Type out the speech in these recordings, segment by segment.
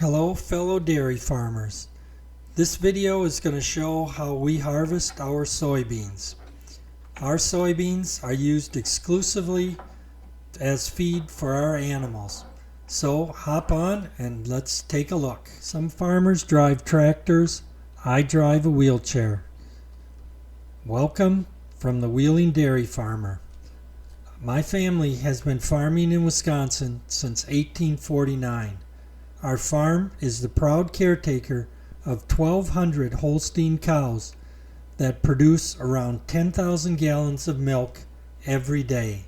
Hello fellow dairy farmers. This video is going to show how we harvest our soybeans. Our soybeans are used exclusively as feed for our animals. So hop on and let's take a look. Some farmers drive tractors. I drive a wheelchair. Welcome from the Wheeling Dairy Farmer. My family has been farming in Wisconsin since 1849. Our farm is the proud caretaker of 1,200 Holstein cows that produce around 10,000 gallons of milk every day.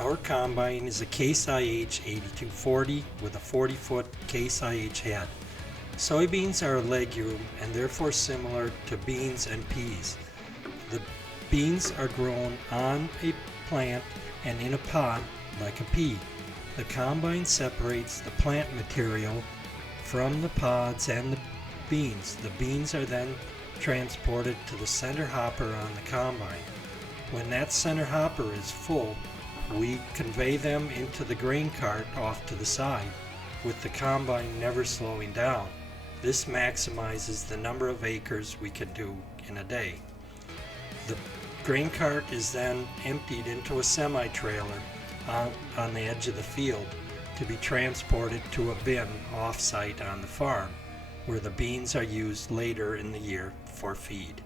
Our combine is a Case IH 8240 with a 40-foot Case IH head. Soybeans are a legume and therefore similar to beans and peas. The beans are grown on a plant and in a pod like a pea. The combine separates the plant material from the pods and the beans. The beans are then transported to the center hopper on the combine. When that center hopper is full, we convey them into the grain cart off to the side, with the combine never slowing down. This maximizes the number of acres we can do in a day. The grain cart is then emptied into a semi-trailer on the edge of the field to be transported to a bin off-site on the farm, where the beans are used later in the year for feed.